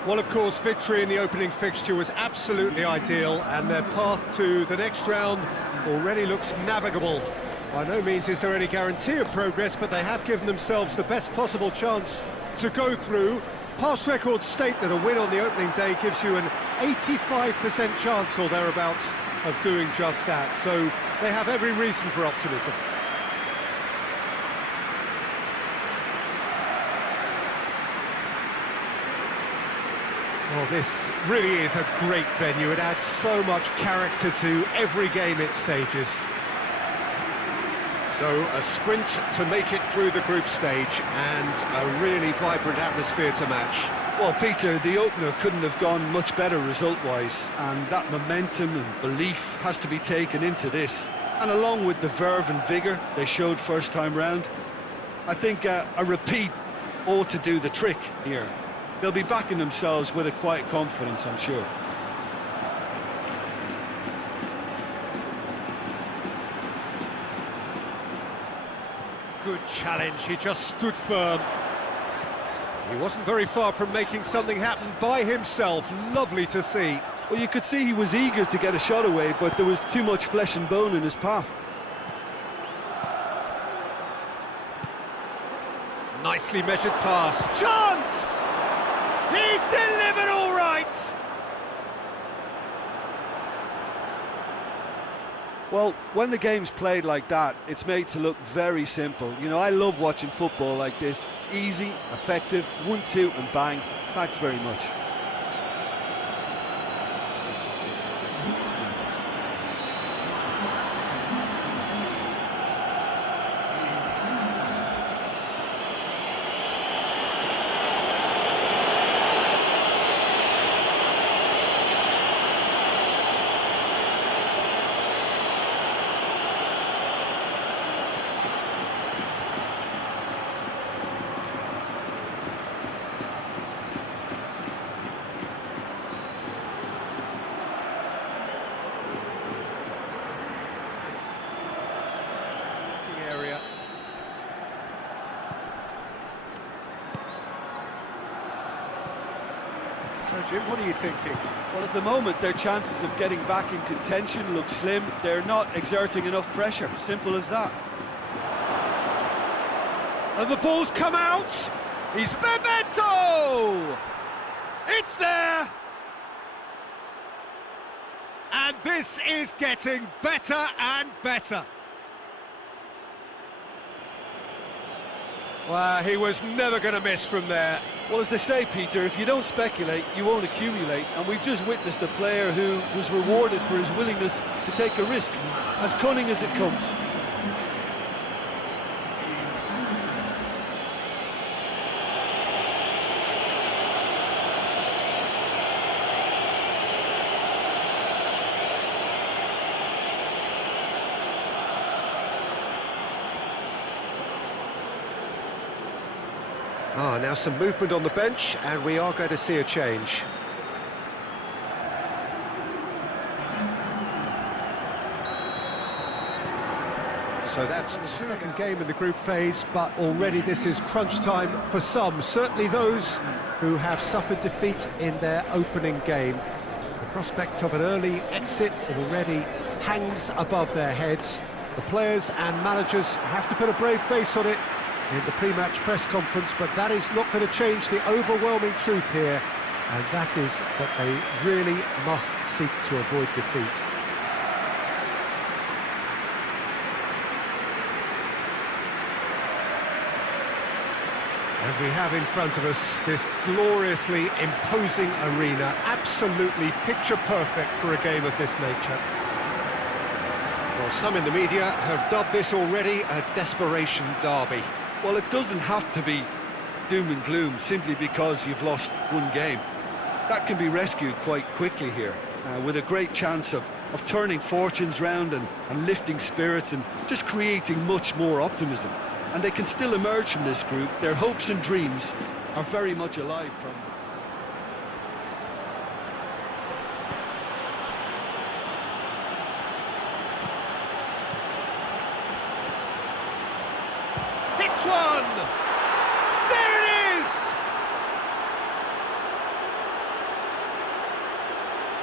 Well, of course, victory in the opening fixture was absolutely ideal, and their path to the next round already looks navigable. By no means is there any guarantee of progress, but they have given themselves the best possible chance to go through. Past records state that a win on the opening day gives you an 85% chance or thereabouts of doing just that, so they have every reason for optimism. Well, this really is a great venue. It adds so much character to every game it stages. So, a sprint to make it through the group stage, and a really vibrant atmosphere to match. Well, Peter, the opener couldn't have gone much better result-wise, and that momentum and belief has to be taken into this. And along with the verve and vigour they showed first time round, I think a repeat ought to do the trick here. They'll be backing themselves with a quiet confidence, I'm sure. Good challenge, he just stood firm. He wasn't very far from making something happen by himself. Lovely to see. Well, you could see he was eager to get a shot away, but there was too much flesh and bone in his path. Nicely measured pass. Chance! He's delivered all right! Well, when the game's played like that, it's made to look very simple. You know, I love watching football like this. Easy, effective, 1-2 and bang. Thanks very much. So, Jim, what are you thinking? Well, at the moment, their chances of getting back in contention look slim. They're not exerting enough pressure. Simple as that. And the ball's come out! He's Bebeto! It's there! And this is getting better and better. Well, he was never going to miss from there. Well, as they say, Peter, if you don't speculate, you won't accumulate. And we've just witnessed a player who was rewarded for his willingness to take a risk, as cunning as it comes. Now some movement on the bench, and we are going to see a change. So that's the second game in the group phase, but already this is crunch time for some, certainly those who have suffered defeat in their opening game. The prospect of an early exit already hangs above their heads. The players and managers have to put a brave face on it in the pre-match press conference, but that is not going to change the overwhelming truth here, and that is that they really must seek to avoid defeat. And we have in front of us this gloriously imposing arena, absolutely picture perfect for a game of this nature. Well, some in the media have dubbed this already a desperation derby. Well, it doesn't have to be doom and gloom simply because you've lost one game. That can be rescued quite quickly here, with a great chance of turning fortunes round and lifting spirits and just creating much more optimism. And they can still emerge from this group. Their hopes and dreams are very much alive from... One! There it is!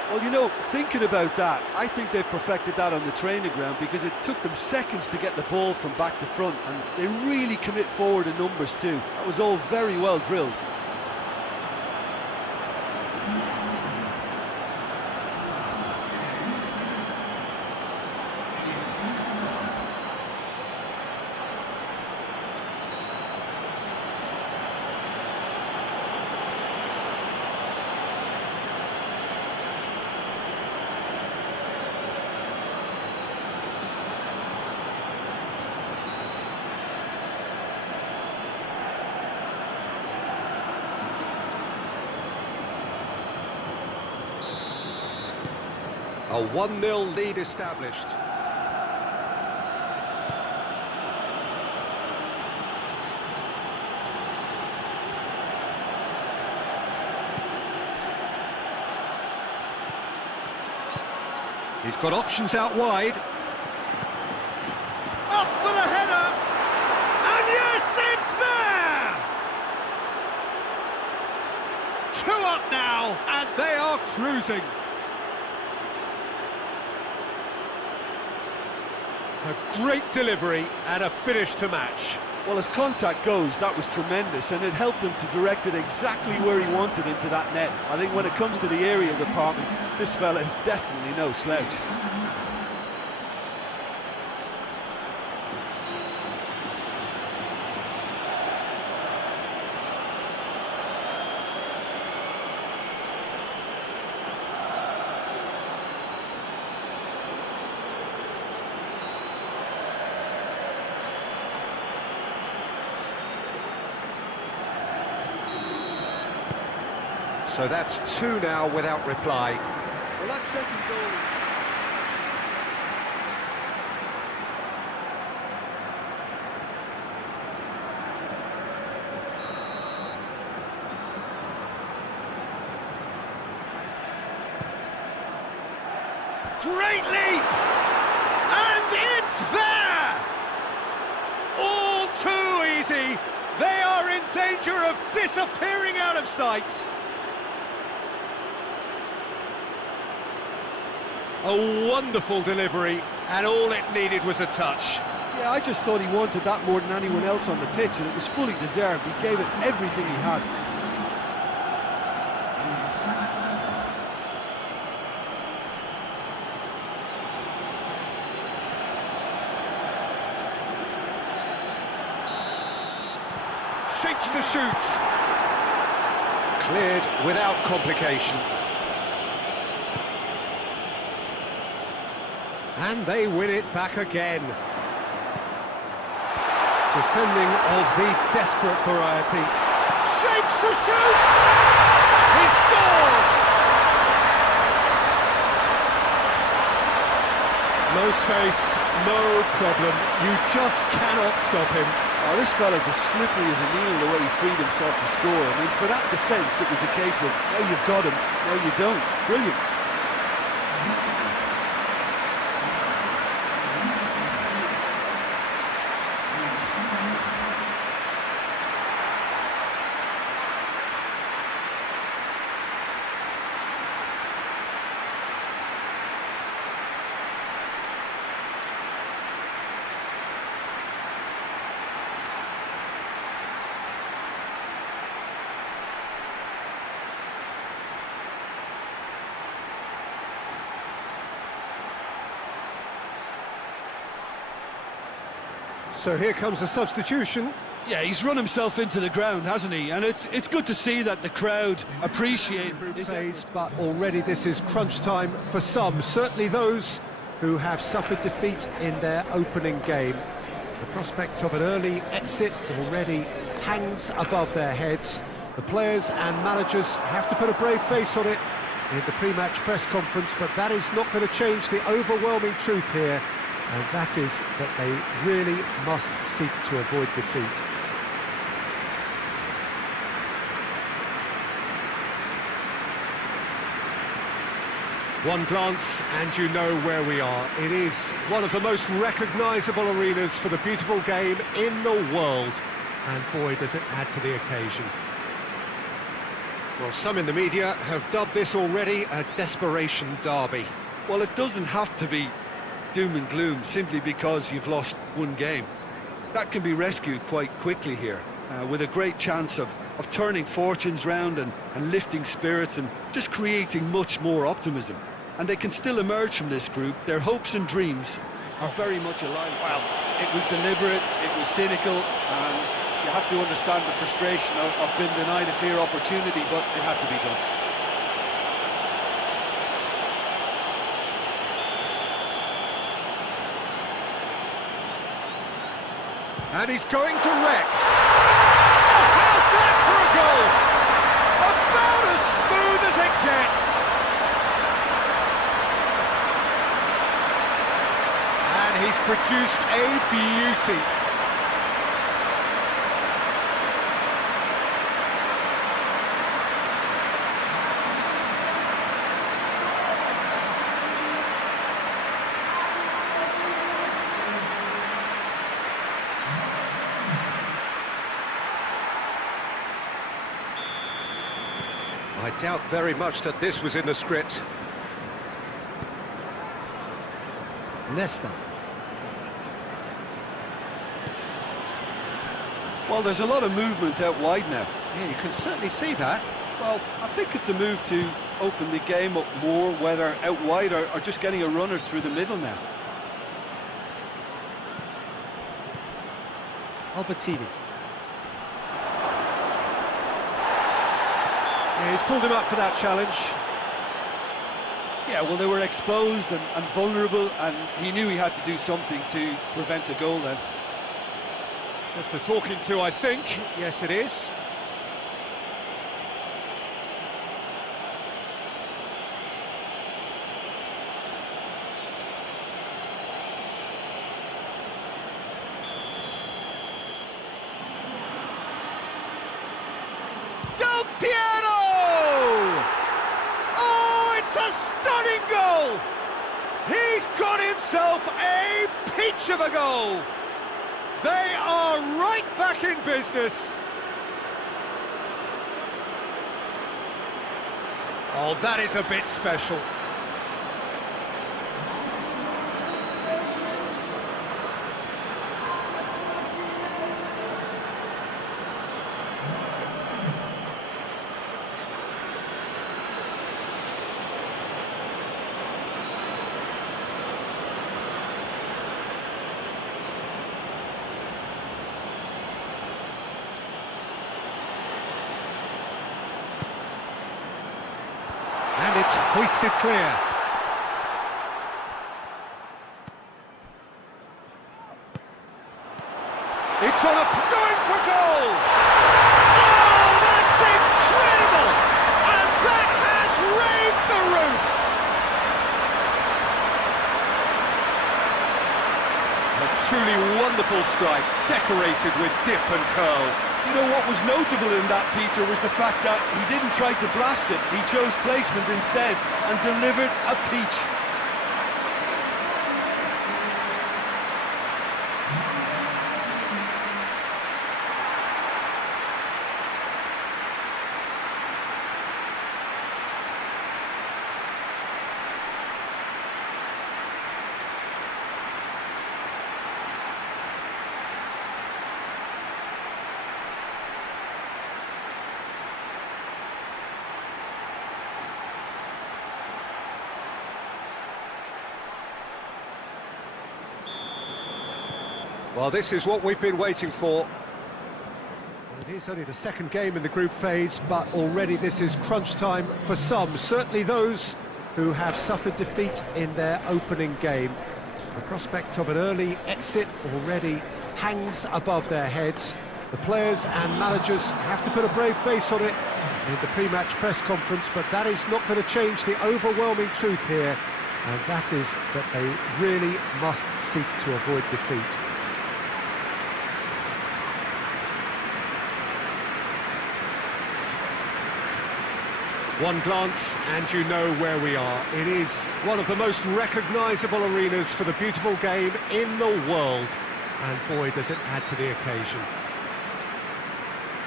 Well, you know, thinking about that, I think they've perfected that on the training ground because it took them seconds to get the ball from back to front, and they really commit forward in numbers too. That was all very well drilled. A 1-0 lead established. He's got options out wide. Up for the header! And yes, it's there! 2 up now, and they are cruising. A great delivery and a finish to match. Well, as contact goes, that was tremendous, and it helped him to direct it exactly where he wanted into that net. I think when it comes to the aerial department, this fella is definitely no slouch. So that's 2 now without reply. Well, that second goal is... Great leap! And it's there! All too easy. They are in danger of disappearing out of sight. A wonderful delivery, and all it needed was a touch. Yeah, I just thought he wanted that more than anyone else on the pitch, and it was fully deserved. He gave it everything he had. Shapes to shoot. Cleared without complication. And they win it back again. Defending of the desperate variety. Shapes to shoot! He scored! No space, no problem. You just cannot stop him. Oh, this fella's as slippery as a needle the way he freed himself to score. I mean, for that defence, it was a case of, now you've got him, no you don't. Brilliant. So here comes a substitution. Yeah, he's run himself into the ground, hasn't he? And it's good to see that the crowd appreciate his efforts. But already this is crunch time for some, certainly those who have suffered defeat in their opening game. The prospect of an early exit already hangs above their heads. The players and managers have to put a brave face on it in the pre-match press conference, but that is not going to change the overwhelming truth here, and that is that they really must seek to avoid defeat. One glance and you know where we are. It is one of the most recognisable arenas for the beautiful game in the world, and boy does it add to the occasion. Well, some in the media have dubbed this already a desperation derby. Well, it doesn't have to be doom and gloom simply because you've lost one game. That can be rescued quite quickly here, with a great chance of turning fortunes round and lifting spirits and just creating much more optimism. And they can still emerge from this group. Their hopes and dreams are very much alive. Well, it was deliberate, it was cynical, and you have to understand the frustration of being denied a clear opportunity, but it had to be done. And he's going to Rex. Oh, how's that for a goal? About as smooth as it gets. And he's produced a beauty. I doubt very much that this was in the script. Nesta. Well, there's a lot of movement out wide now. Yeah, you can certainly see that. Well, I think it's a move to open the game up more, whether out wide or just getting a runner through the middle now. Albertini. Yeah, he's pulled him up for that challenge. Yeah, well, they were exposed and vulnerable, and he knew he had to do something to prevent a goal then. Just a talking to, I think. Yes, it is. Del Piero! Oh, it's a stunning goal! He's got himself a peach of a goal! They are right back in business. Oh, that is a bit special. And it's hoisted clear. It's on going for goal! Oh, that's incredible! And that has raised the roof! A truly wonderful strike, decorated with dip and curl. You know, what was notable in that, Peter, was the fact that he didn't try to blast it. He chose placement instead and delivered a peach. Well, this is what we've been waiting for. It is only the second game in the group phase, but already this is crunch time for some, certainly those who have suffered defeat in their opening game. The prospect of an early exit already hangs above their heads. The players and managers have to put a brave face on it in the pre-match press conference, but that is not going to change the overwhelming truth here, and that is that they really must seek to avoid defeat. One glance and you know where we are. It is one of the most recognisable arenas for the beautiful game in the world. And boy, does it add to the occasion.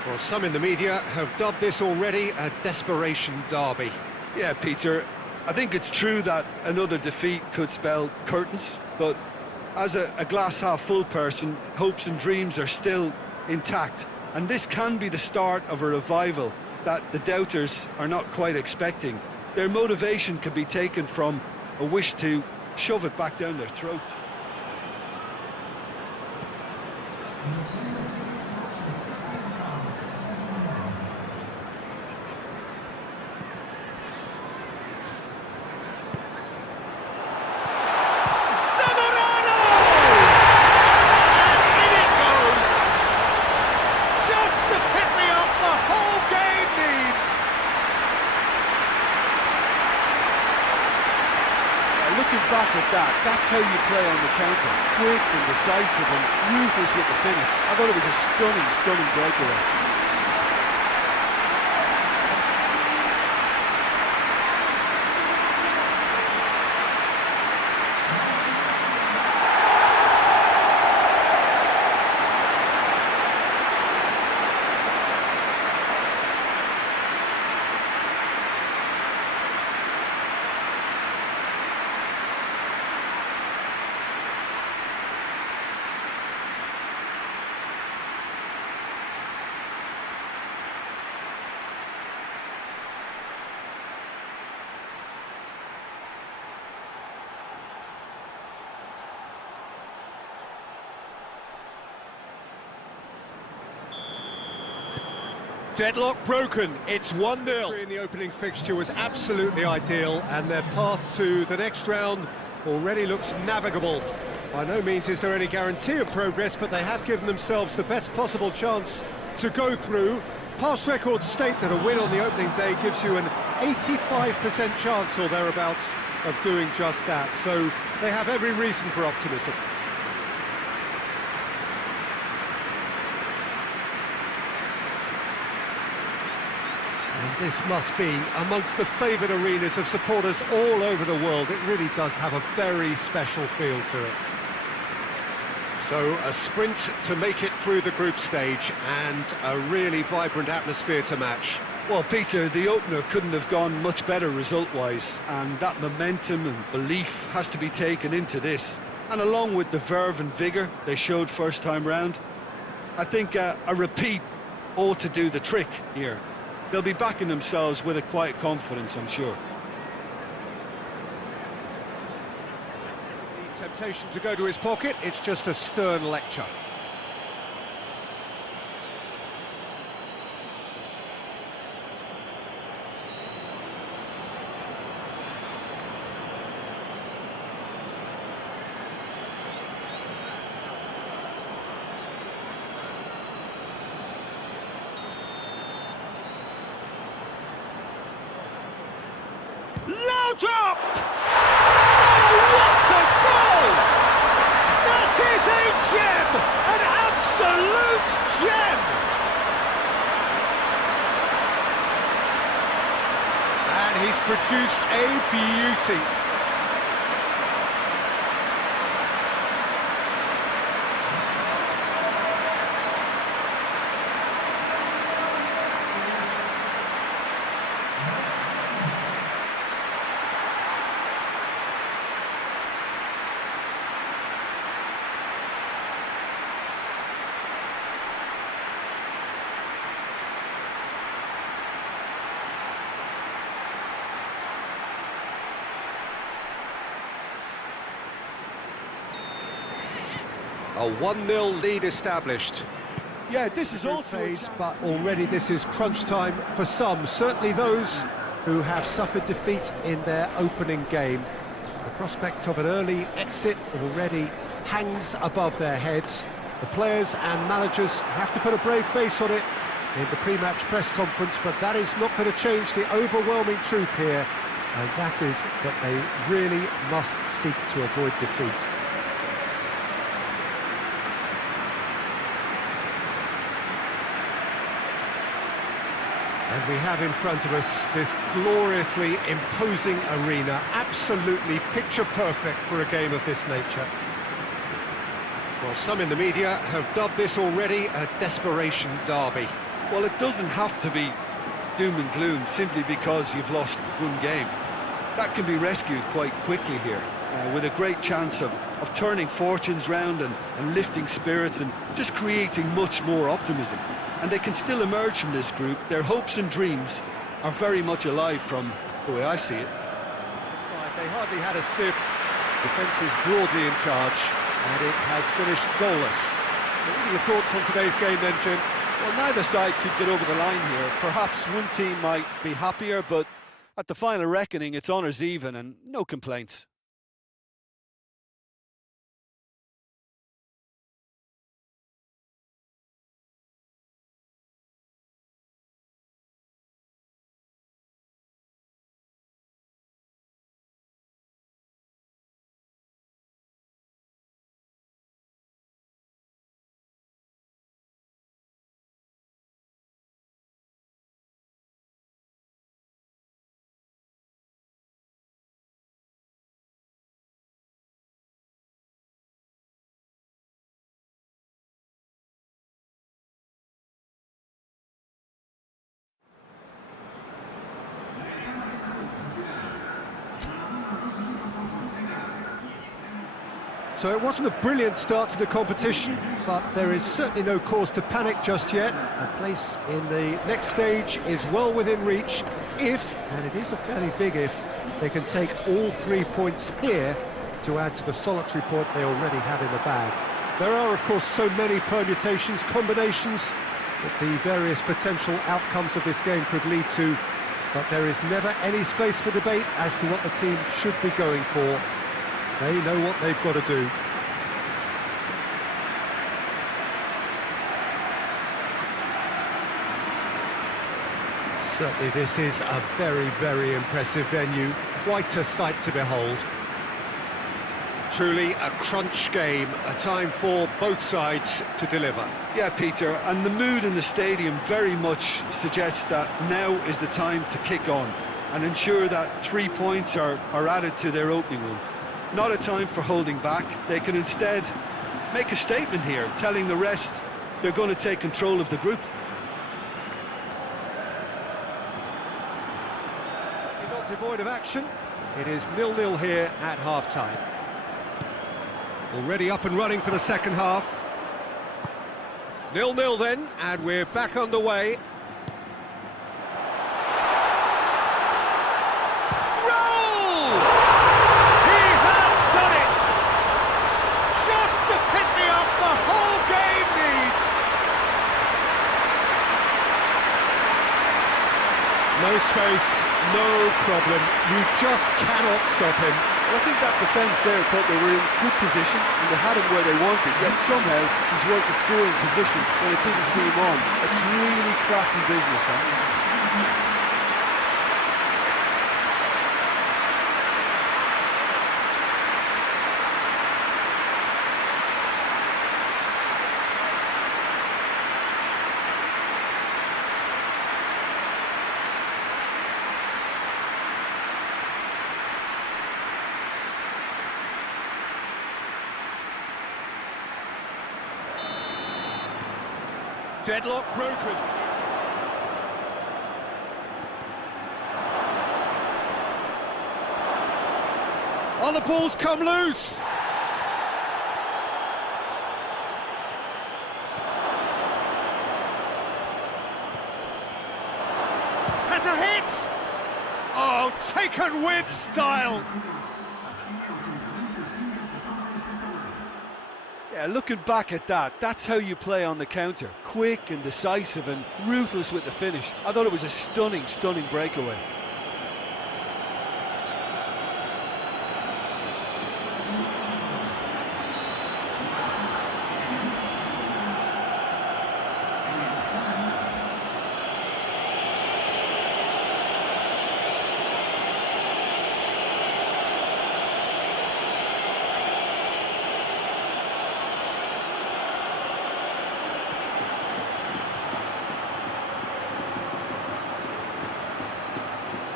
Well, some in the media have dubbed this already a desperation derby. Yeah, Peter, I think it's true that another defeat could spell curtains, but as a glass-half-full person, hopes and dreams are still intact, and this can be the start of a revival that the doubters are not quite expecting. Their motivation can be taken from a wish to shove it back down their throats. Looking back at that, that's how you play on the counter. Quick and decisive and ruthless with the finish. I thought it was a stunning, stunning breakaway. Deadlock broken, it's 1-0. In the opening fixture was absolutely ideal, and their path to the next round already looks navigable. By no means is there any guarantee of progress, but they have given themselves the best possible chance to go through. Past records state that a win on the opening day gives you an 85% chance or thereabouts of doing just that, so they have every reason for optimism. And this must be amongst the favoured arenas of supporters all over the world. It really does have a very special feel to it. So a sprint to make it through the group stage and a really vibrant atmosphere to match. Well, Peter, the opener couldn't have gone much better result-wise, and that momentum and belief has to be taken into this. And along with the verve and vigour they showed first time round, I think a repeat ought to do the trick here. They'll be backing themselves with a quiet confidence, I'm sure. The temptation to go to his pocket, it's just a stern lecture. Drop! Oh, what a goal! That is a gem! An absolute gem! And he's produced a beauty. A 1-0 lead established. Yeah, this is also phase, but already this is crunch time for some, certainly those who have suffered defeat in their opening game. The prospect of an early exit already hangs above their heads. The players and managers have to put a brave face on it in the pre-match press conference, but that is not going to change the overwhelming truth here, and that is that they really must seek to avoid defeat. And we have in front of us this gloriously imposing arena, absolutely picture perfect for a game of this nature. Well, some in the media have dubbed this already a desperation derby. Well, it doesn't have to be doom and gloom simply because you've lost one game. That can be rescued quite quickly here, with a great chance of turning fortunes round and lifting spirits and just creating much more optimism. And they can still emerge from this group. Their hopes and dreams are very much alive from the way I see it. They hardly had a sniff. Defence is broadly in charge, and it has finished goalless. What are your thoughts on today's game then, Jim? Well, neither side could get over the line here. Perhaps one team might be happier, but at the final reckoning, it's honours even and no complaints. So it wasn't a brilliant start to the competition, but there is certainly no cause to panic just yet. A place in the next stage is well within reach if, and it is a fairly big if, they can take all 3 points here to add to the solitary point they already have in the bag. There are, of course, so many permutations, combinations that the various potential outcomes of this game could lead to, but there is never any space for debate as to what the team should be going for. They know what they've got to do. Certainly this is a very, very impressive venue. Quite a sight to behold. Truly a crunch game, a time for both sides to deliver. Yeah, Peter, and the mood in the stadium very much suggests that now is the time to kick on and ensure that 3 points are added to their opening run. Not a time for holding back. They can instead make a statement here, telling the rest they're going to take control of the group. Certainly not devoid of action. It is 0-0 here at half-time. Already up and running for the second half. 0-0 then, and we're back underway. No space, no problem. You just cannot stop him. Well, I think that defence there thought they were in good position and they had him where they wanted, yet somehow he's worked the scoring position when it didn't see him on. It's really crafty business, that. Deadlock broken. Oh, the ball's come loose. Has a hit. Oh, taken with style. Yeah, looking back at that, that's how you play on the counter. Quick and decisive and ruthless with the finish. I thought it was a stunning, stunning breakaway.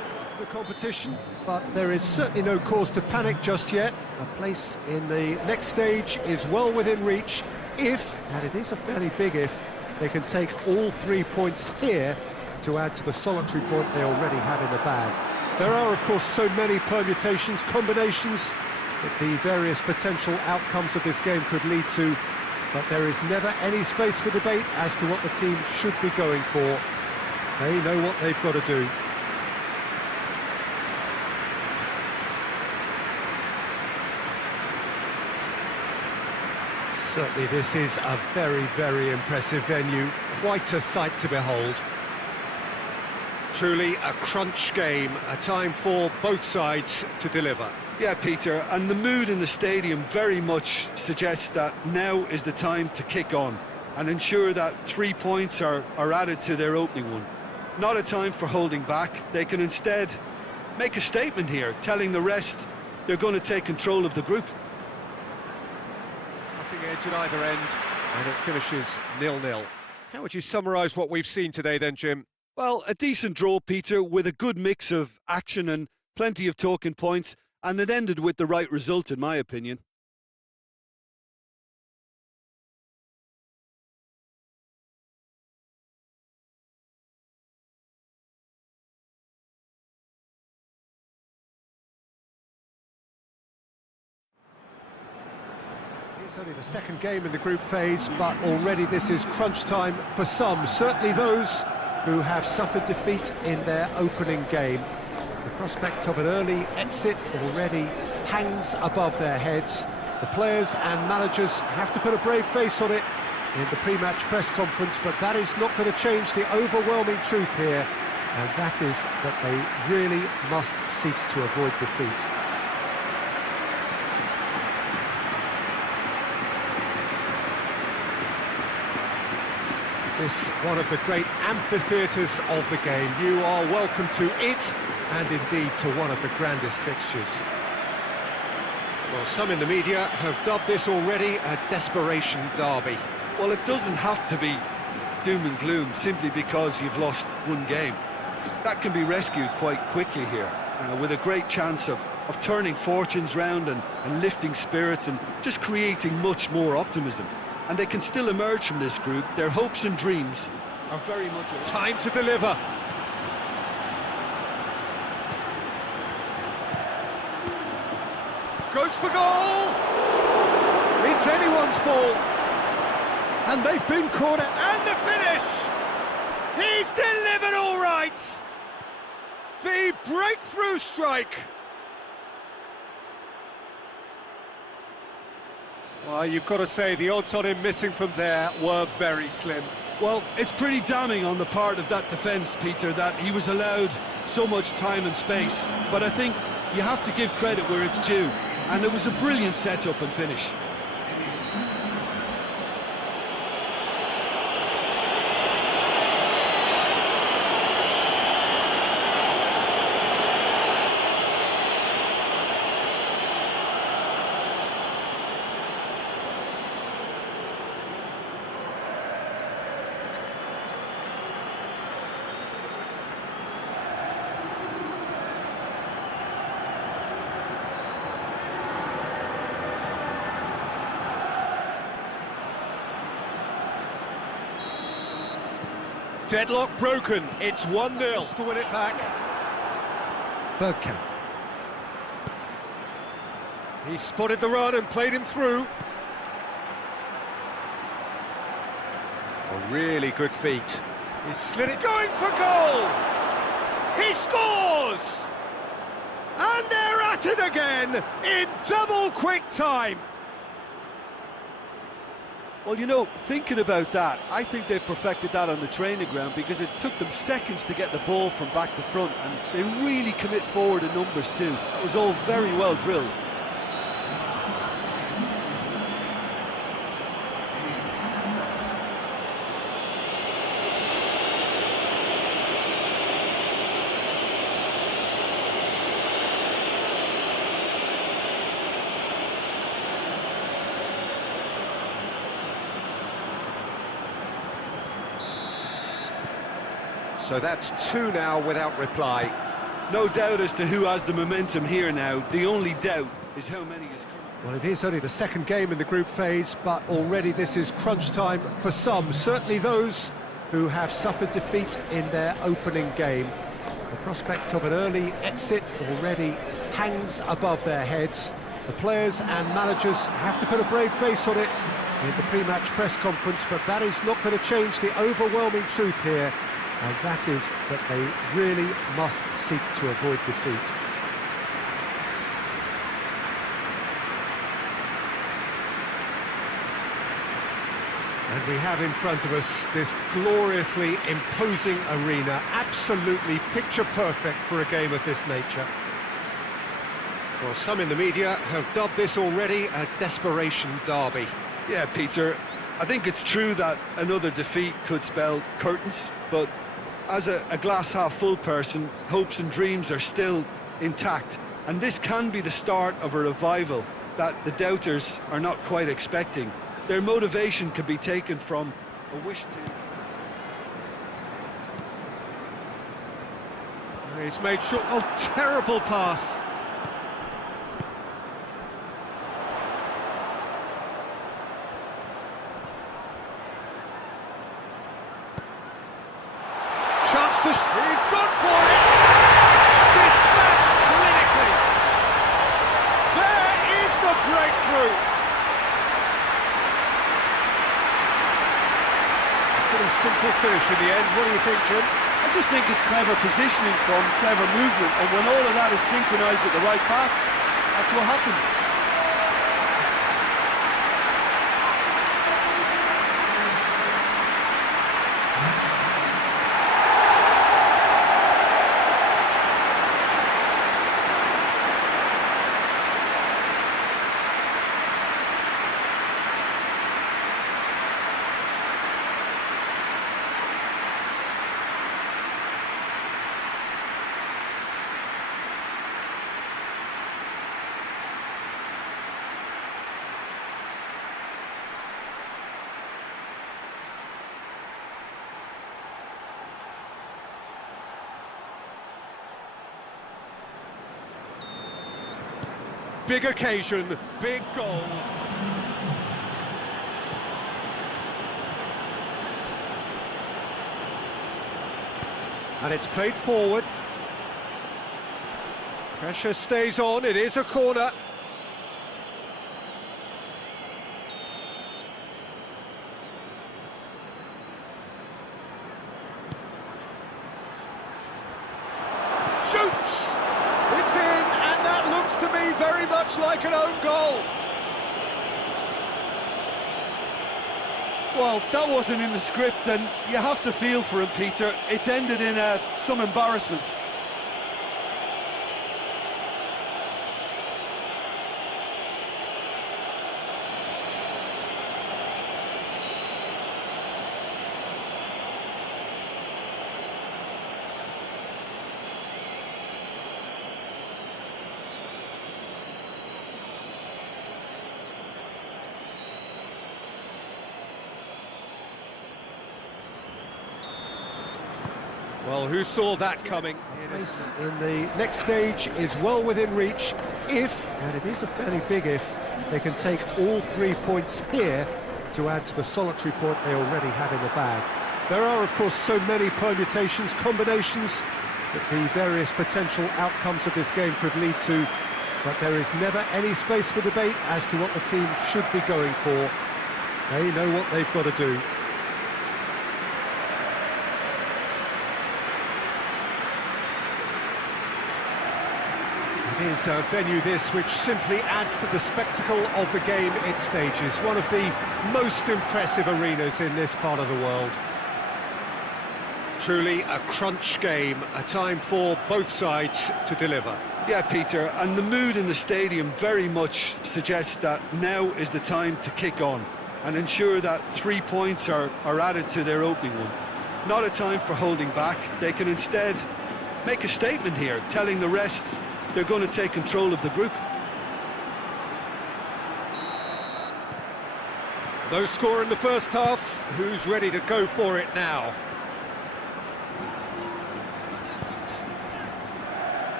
competition, but there is certainly no cause to panic just yet. A place in the next stage is well within reach if, and it is a fairly big if, they can take all 3 points here to add to the solitary point they already have in the bag. There are, of course, so many permutations, combinations that the various potential outcomes of this game could lead to, but there is never any space for debate as to what the team should be going for. They know what they've got to do. Certainly this is a very, very impressive venue, quite a sight to behold. Truly a crunch game, a time for both sides to deliver. Yeah, Peter, and the mood in the stadium very much suggests that now is the time to kick on and ensure that 3 points are added to their opening one. Not a time for holding back. They can instead make a statement here, telling the rest they're going to take control of the group. Cutting edge at either end, and it finishes 0-0. How would you summarise what we've seen today then, Jim? Well, a decent draw, Peter, with a good mix of action and plenty of talking points, and it ended with the right result, in my opinion. It's only the second game in the group phase, but already this is crunch time for some, certainly those who have suffered defeat in their opening game. The prospect of an early exit already hangs above their heads. The players and managers have to put a brave face on it in the pre-match press conference, but that is not going to change the overwhelming truth here, and that is that they really must seek to avoid defeat. This one of the great amphitheatres of the game. You are welcome to it, and indeed to one of the grandest fixtures. Well, some in the media have dubbed this already a desperation derby. Well, it doesn't have to be doom and gloom simply because you've lost one game. That can be rescued quite quickly here, with a great chance of turning fortunes round and lifting spirits and just creating much more optimism. And they can still emerge from this group. Their hopes and dreams are very much alive. Time to deliver. Goes for goal! It's anyone's ball. And they've been caught out. And the finish! He's delivered all right! The breakthrough strike! Well, you've got to say the odds on him missing from there were very slim. Well, it's pretty damning on the part of that defence, Peter, that he was allowed so much time and space. But I think you have to give credit where it's due. And it was a brilliant setup and finish. Deadlock broken, it's 1-0 to win it back. Bergkamp. He spotted the run and played him through. A really good feat. He slid it, going for goal! He scores! And they're at it again in double quick time. Well, you know, thinking about that, I think they've perfected that on the training ground because it took them seconds to get the ball from back to front, and they really commit forward in numbers too. That was all very well drilled. So that's two now without reply. No doubt as to who has the momentum here now. The only doubt is how many is coming. Well, it is only the second game in the group phase, but already this is crunch time for some, certainly those who have suffered defeat in their opening game. The prospect of an early exit already hangs above their heads. The players and managers have to put a brave face on it in the pre-match press conference, but that is not going to change the overwhelming truth here, and that is that they really must seek to avoid defeat. And we have in front of us this gloriously imposing arena, absolutely picture perfect for a game of this nature. Well, some in the media have dubbed this already a desperation derby. Yeah, Peter, I think it's true that another defeat could spell curtains, but as a glass-half-full person, hopes and dreams are still intact, and this can be the start of a revival that the doubters are not quite expecting. Their motivation can be taken from a wish to... He's made sure... Oh, terrible pass! Chance to... He's gone for it! Dispatched clinically! There is the breakthrough! Pretty simple finish in the end. What do you think, Jim? I just think it's clever positioning from clever movement, and when all of that is synchronised with the right pass, that's what happens. Big occasion, big goal. And it's played forward. Pressure stays on, it is a corner. Shoots! It's in, and that looks to me very much like an own goal. Well, that wasn't in the script, and you have to feel for him, Peter. It's ended in some embarrassment. Well, who saw that coming? In the next stage is well within reach if, and it is a fairly big if, they can take all 3 points here to add to the solitary point they already have in the bag. There are, of course, so many permutations, combinations that the various potential outcomes of this game could lead to, but there is never any space for debate as to what the team should be going for. They know what they've got to do. It is a venue this which simply adds to the spectacle of the game it stages. One of the most impressive arenas in this part of the world. Truly a crunch game, a time for both sides to deliver. Yeah, Peter, and the mood in the stadium very much suggests that now is the time to kick on and ensure that 3 points are added to their opening one. Not a time for holding back. They can instead make a statement here, telling the rest they're going to take control of the group. No score in the first half. Who's ready to go for it now?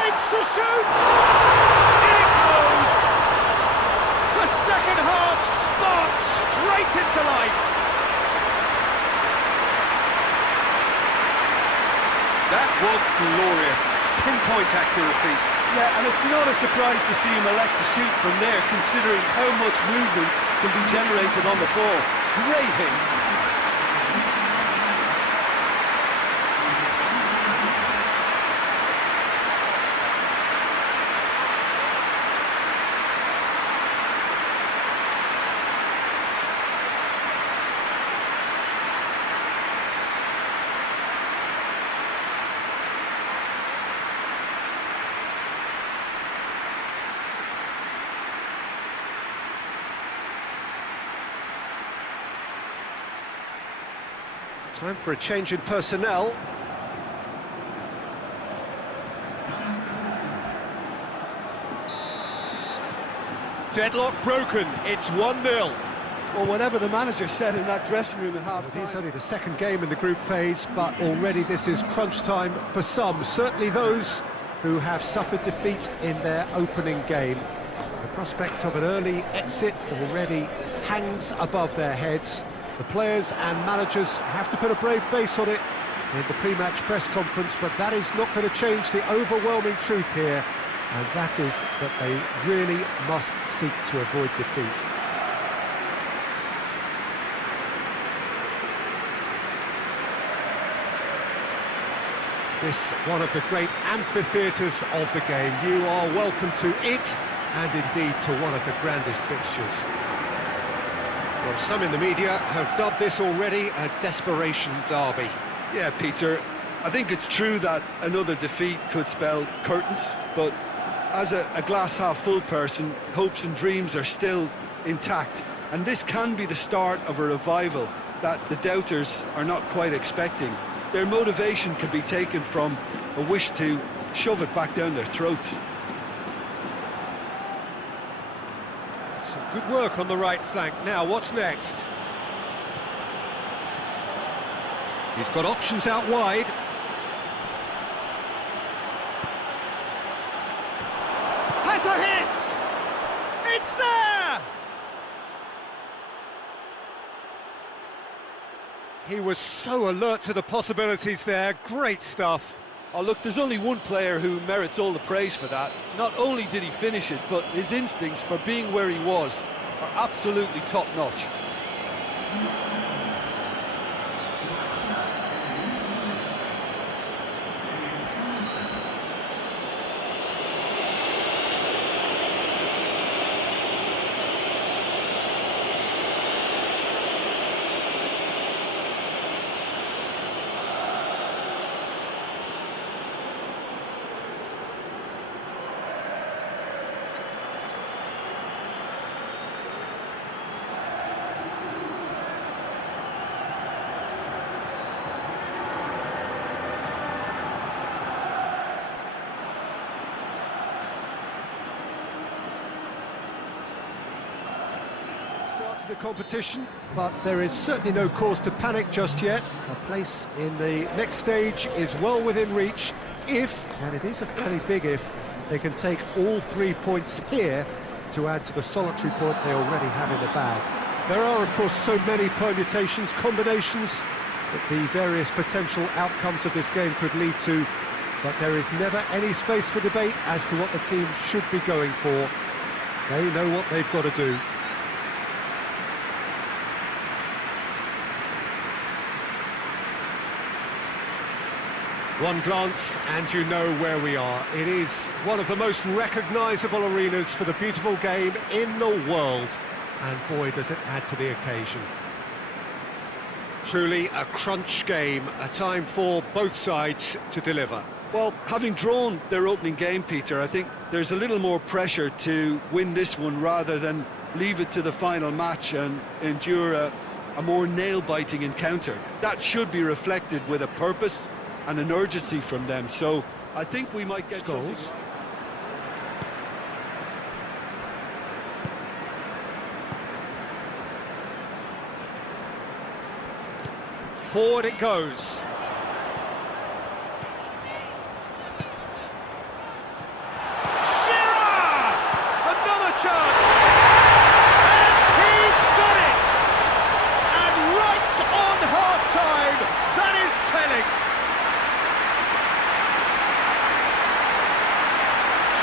aims to shoot! In it goes! The second half sparks straight into life. That was glorious. Pinpoint accuracy. Yeah, and it's not a surprise to see him elect to shoot from there, considering how much movement can be generated on the ball. Great hit. Time for a change in personnel. Deadlock broken, it's 1-0. Well, whatever the manager said in that dressing room at half-time. It's only the second game in the group phase, but already this is crunch time for some, certainly those who have suffered defeat in their opening game. The prospect of an early exit already hangs above their heads. The players and managers have to put a brave face on it in the pre-match press conference, but that is not going to change the overwhelming truth here, and that is that they really must seek to avoid defeat. This one of the great amphitheatres of the game. You are welcome to it, and indeed to one of the grandest fixtures. Well, some in the media have dubbed this already a desperation derby. Yeah, Peter, I think it's true that another defeat could spell curtains, but as a glass-half-full person, hopes and dreams are still intact, and this can be the start of a revival that the doubters are not quite expecting. Their motivation can be taken from a wish to shove it back down their throats. Some good work on the right flank. Now, what's next? He's got options out wide. Has a hit! It's there! He was so alert to the possibilities there. Great stuff. Oh, look, there's only one player who merits all the praise for that. Not only did he finish it, but his instincts for being where he was are absolutely top-notch. To the competition, but there is certainly no cause to panic just yet. A place in the next stage is well within reach if, and it is a fairly big if, they can take all 3 points here to add to the solitary point they already have in the bag. There are, of course, so many permutations, combinations that the various potential outcomes of this game could lead to, but there is never any space for debate as to what the team should be going for. They know what they've got to do. One glance and you know where we are. It is one of the most recognisable arenas for the beautiful game in the world. And boy, does it add to the occasion. Truly a crunch game, a time for both sides to deliver. Well, having drawn their opening game, Peter, I think there's a little more pressure to win this one rather than leave it to the final match and endure a more nail-biting encounter. That should be reflected with a purpose and an urgency from them, so I think we might get Scholes. something. Forward it goes.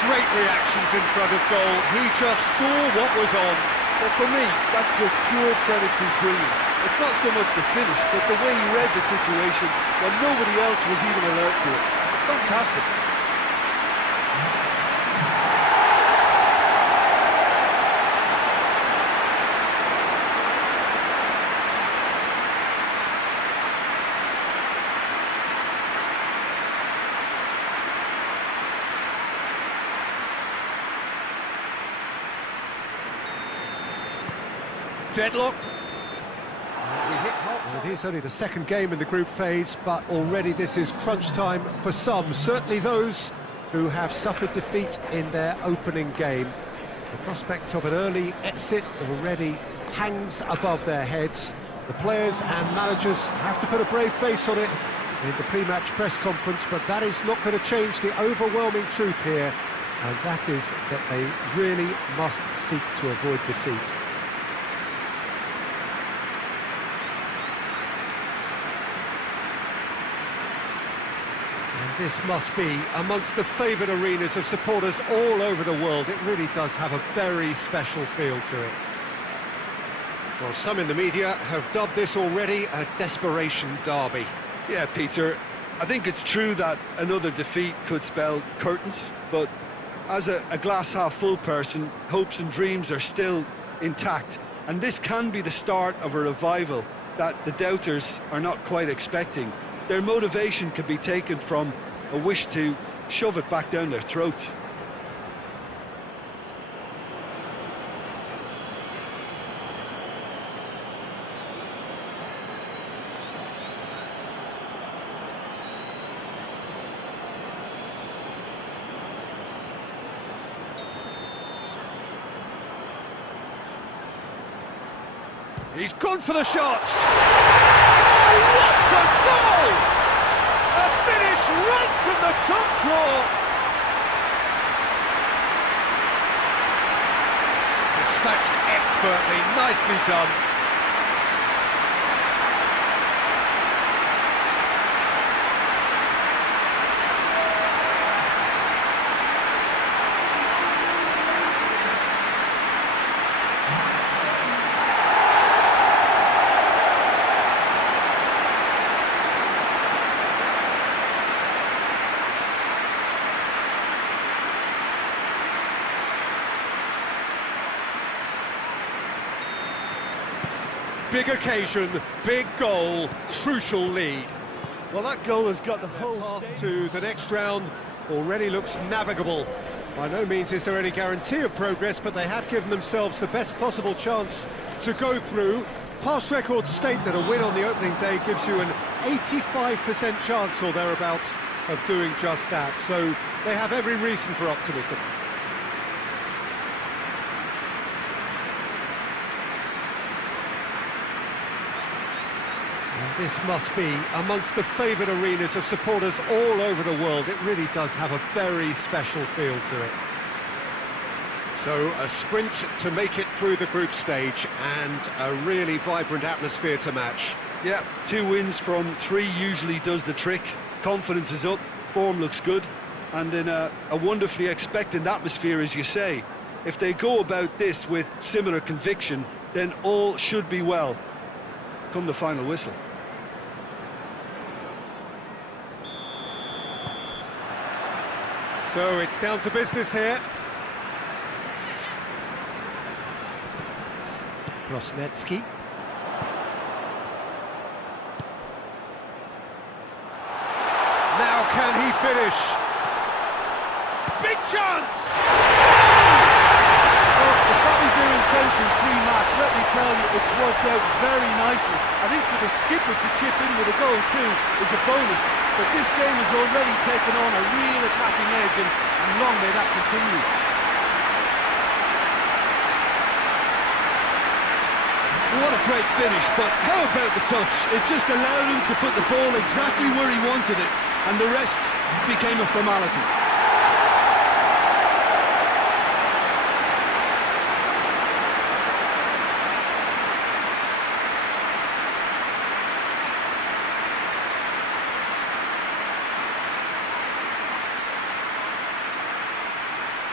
great reactions in front of goal. He just saw what was on. Well, for me, that's just pure predatory brilliance. It's not so much the finish, but the way he read the situation when nobody else was even alert to it. It's fantastic. Deadlock. Well, it is only the second game in the group phase, but already this is crunch time for some, certainly those who have suffered defeat in their opening game. The prospect of an early exit already hangs above their heads. The players and managers have to put a brave face on it in the pre-match press conference, but that is not going to change the overwhelming truth here, and that is that they really must seek to avoid defeat. And this must be amongst the favoured arenas of supporters all over the world. It really does have a very special feel to it. Well, some in the media have dubbed this already a desperation derby. Yeah, Peter, I think it's true that another defeat could spell curtains, but as a glass-half-full person, hopes and dreams are still intact, and this can be the start of a revival that the doubters are not quite expecting. Their motivation can be taken from a wish to shove it back down their throats. He's gone for the shots. Oh, what a goal! A finish right from the top draw. Dispatched expertly, nicely done. Big occasion, big goal, crucial lead. Well, that goal has got the whole Path stage to the next round already looks navigable. By no means is there any guarantee of progress, but they have given themselves the best possible chance to go through. Past records state that a win on the opening day gives you an 85% chance or thereabouts of doing just that, so they have every reason for optimism. This must be amongst the favoured arenas of supporters all over the world. It really does have a very special feel to it. So a sprint to make it through the group stage and a really vibrant atmosphere to match. Yeah, 2 wins from 3 usually does the trick. Confidence is up, form looks good, and in a wonderfully expectant atmosphere, as you say. If they go about this with similar conviction, then all should be well come the final whistle. So it's down to business here. Krosnetsky. Now can he finish? Big chance! Well, if that was their intention pre-match, let me tell you, it's worked out very nicely. I think for the skipper to chip in with a goal too is a bonus, but this game has already taken on a real attacking edge, and long may that continue. What a great finish, but how about the touch? It just allowed him to put the ball exactly where he wanted it, and the rest became a formality.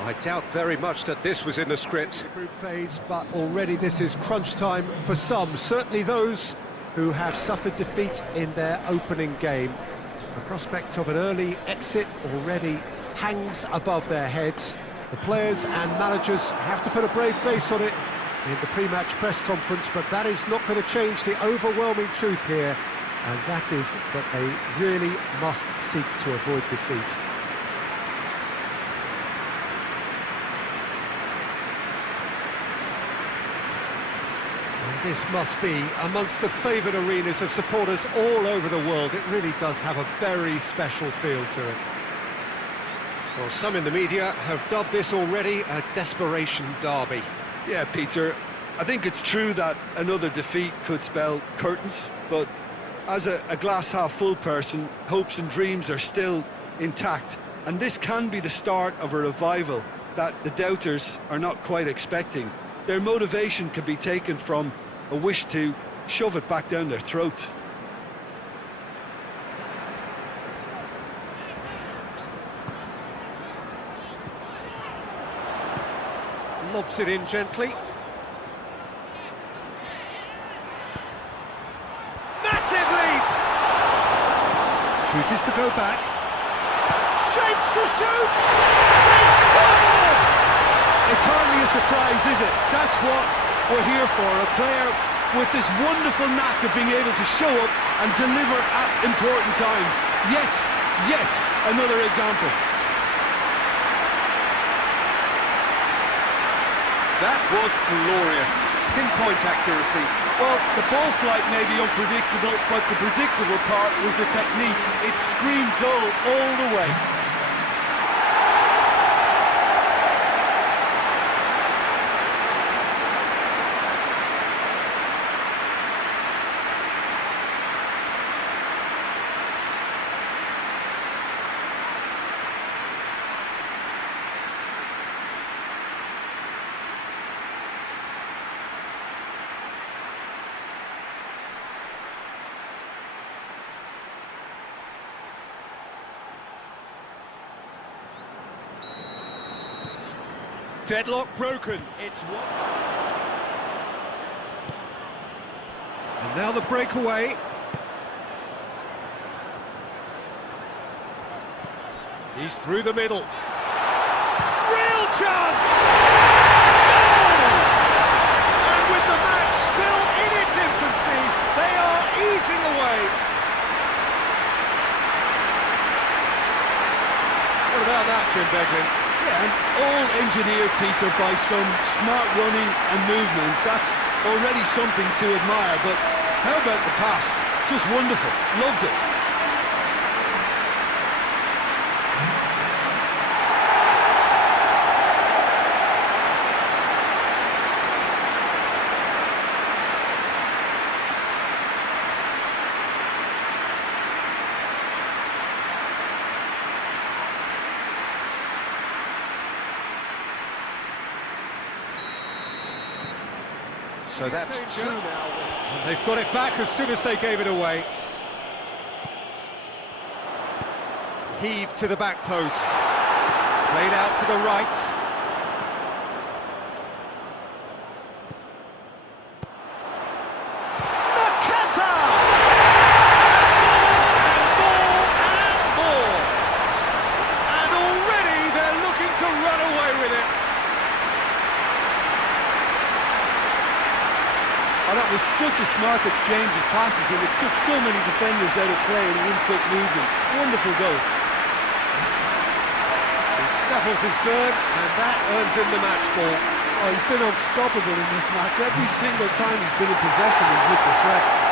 I doubt very much that this was in the script. Group phase, but already this is crunch time for some, certainly those who have suffered defeat in their opening game. The prospect of an early exit already hangs above their heads. The players and managers have to put a brave face on it in the pre-match press conference, but that is not going to change the overwhelming truth here, and that is that they really must seek to avoid defeat. This must be amongst the favoured arenas of supporters all over the world. It really does have a very special feel to it. Well, some in the media have dubbed this already a desperation derby. Yeah, Peter, I think it's true that another defeat could spell curtains, but as a glass-half-full person, hopes and dreams are still intact, and this can be the start of a revival that the doubters are not quite expecting. Their motivation can be taken from a wish to shove it back down their throats. Lobs it in gently. Massive leap! Chooses to go back. Shapes to shoot! They score! It's hardly a surprise, is it? That's what we're here for, a player with this wonderful knack of being able to show up and deliver at important times. Yet another example. That was glorious. Pinpoint accuracy. Well, the ball flight may be unpredictable, but the predictable part was the technique. It screamed goal all the way. Deadlock broken. It's one. And now the breakaway. He's through the middle. Real chance! Goal! And with the match still in its infancy, they are easing away. What about that, Jim Beglin? Yeah, and all engineered, Peter, by some smart running and movement. That's already something to admire, but how about the pass? Just wonderful. Loved it. So that's two now. And they've got it back as soon as they gave it away. Heave to the back post. Played out to the right. Nakata! More! And already they're looking to run away with it. Oh, that was such a smart exchange of passes, and it took so many defenders out of play in one quick movement. Wonderful goal. He snaffles his third, and that earns him the match ball. Oh, he's been unstoppable in this match. Every single time he's been in possession, he's looked a threat.